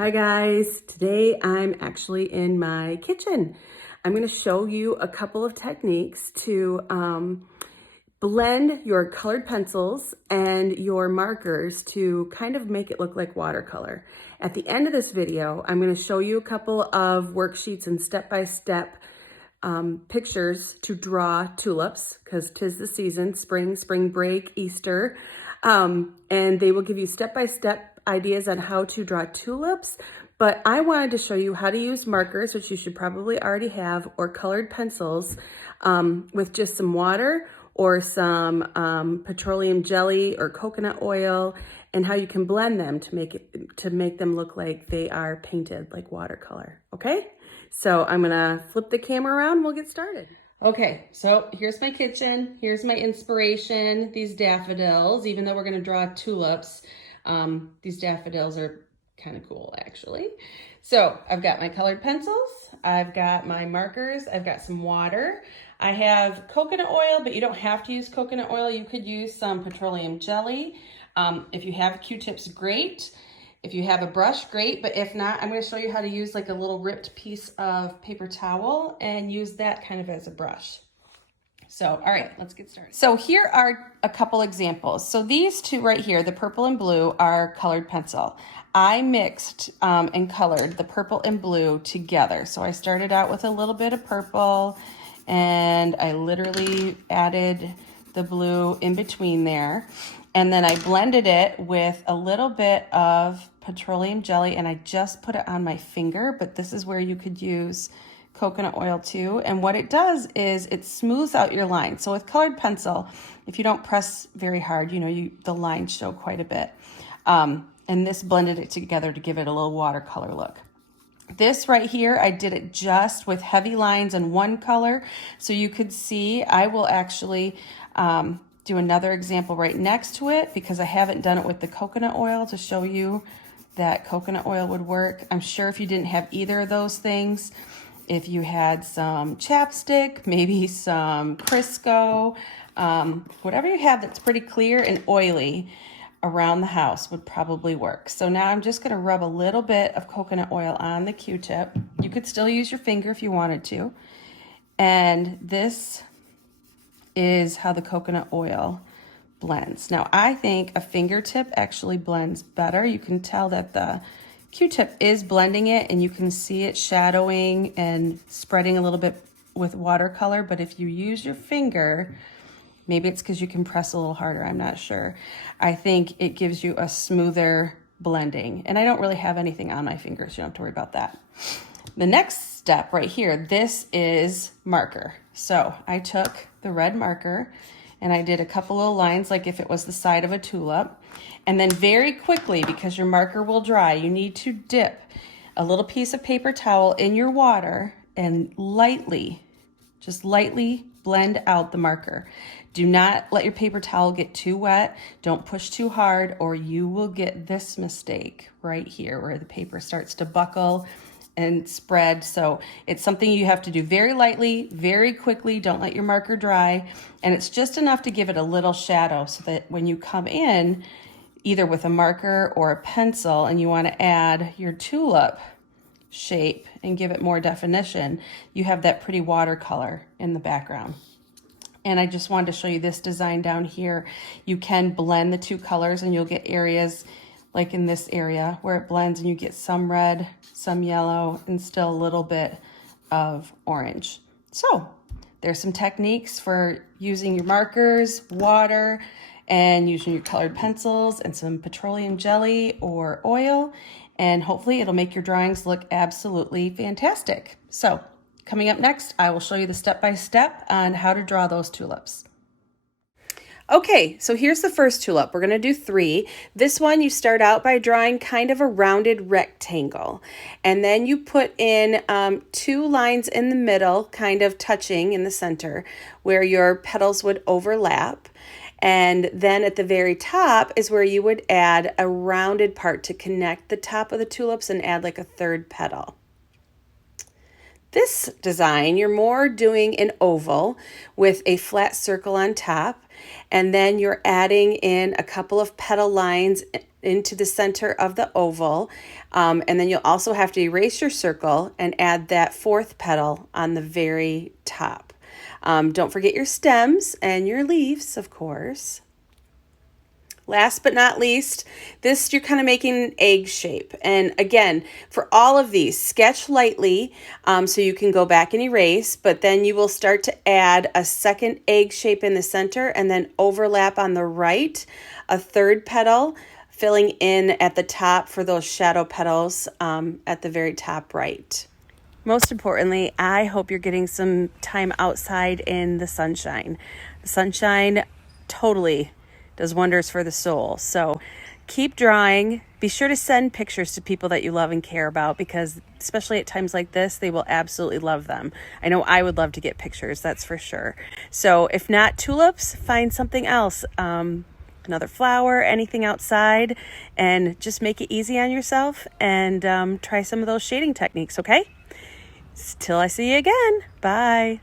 Hi guys, today I'm actually in my kitchen. I'm going to show you a couple of techniques to blend your colored pencils and your markers to kind of make it look like watercolor. At the end of this video, I'm going to show you a couple of worksheets and step-by-step pictures to draw tulips, because 'tis the season, spring break, Easter, and they will give you step-by-step ideas on how to draw tulips. But I wanted to show you how to use markers, which you should probably already have, or colored pencils with just some water or some petroleum jelly or coconut oil, and how you can blend them to make them look like they are painted like watercolor. Okay, so I'm gonna flip the camera around and we'll get started. Okay, so here's my kitchen. Here's my inspiration, these daffodils. Even though we're gonna draw tulips, these daffodils are kind of cool actually. So I've got my colored pencils, I've got my markers, I've got some water. I have coconut oil, but you don't have to use coconut oil. You could use some petroleum jelly. If you have Q-tips, great. If you have a brush, great. But if not, I'm going to show you how to use like a little ripped piece of paper towel and use that kind of as a brush. So, all right, let's get started. So here are a couple examples. So these two right here, the purple and blue, are colored pencil. I mixed and colored the purple and blue together. So I started out with a little bit of purple and I literally added the blue in between there. And then I blended it with a little bit of petroleum jelly and I just put it on my finger, but this is where you could use coconut oil too. And what it does is it smooths out your lines. So with colored pencil, if you don't press very hard, the lines show quite a bit. And this blended it together to give it a little watercolor look. This right here, I did it just with heavy lines and one color. So you could see, I will actually do another example right next to it because I haven't done it with the coconut oil to show you that coconut oil would work. I'm sure if you didn't have either of those things, if you had some chapstick, maybe some Crisco, whatever you have that's pretty clear and oily around the house would probably work. So now I'm just going to rub a little bit of coconut oil on the Q-tip. You could still use your finger if you wanted to. And this is how the coconut oil blends. Now I think a fingertip actually blends better. You can tell that the Q-tip is blending it and you can see it shadowing and spreading a little bit with watercolor, but if you use your finger, maybe it's because you can press a little harder, I'm not sure. I think it gives you a smoother blending. And I don't really have anything on my fingers, you don't have to worry about that. The next step right here, this is marker. So I took the red marker and I did a couple of lines like if it was the side of a tulip. And then very quickly, because your marker will dry, you need to dip a little piece of paper towel in your water and just lightly blend out the marker. Do not let your paper towel get too wet. Don't push too hard or you will get this mistake right here where the paper starts to buckle and spread. So it's something you have to do very lightly, very quickly. Don't let your marker dry. And it's just enough to give it a little shadow so that when you come in, either with a marker or a pencil, and you want to add your tulip shape and give it more definition, you have that pretty watercolor in the background. And I just wanted to show you this design down here. You can blend the two colors and you'll get areas like in this area where it blends and you get some red, some yellow, and still a little bit of orange. So there's some techniques for using your markers, water, and using your colored pencils and some petroleum jelly or oil. And hopefully it'll make your drawings look absolutely fantastic. So coming up next, I will show you the step-by-step on how to draw those tulips. Okay, so here's the first tulip. We're going to do 3. This one, you start out by drawing kind of a rounded rectangle. And then you put in 2 lines in the middle, kind of touching in the center, where your petals would overlap. And then at the very top is where you would add a rounded part to connect the top of the tulips and add like a 3rd petal. This design, you're more doing an oval with a flat circle on top, and then you're adding in a couple of petal lines into the center of the oval. And then you'll also have to erase your circle and add that fourth petal on the very top. Don't forget your stems and your leaves, of course. Last but not least, this you're kind of making an egg shape. And again, for all of these, sketch lightly so you can go back and erase, but then you will start to add a second egg shape in the center and then overlap on the right, a third petal, filling in at the top for those shadow petals at the very top right. Most importantly, I hope you're getting some time outside in the sunshine. The sunshine totally does wonders for the soul. So keep drawing. Be sure to send pictures to people that you love and care about, because especially at times like this, they will absolutely love them. I know I would love to get pictures, that's for sure. So if not tulips, find something else. Another flower, anything outside, and just make it easy on yourself and try some of those shading techniques, okay? Till I see you again. Bye.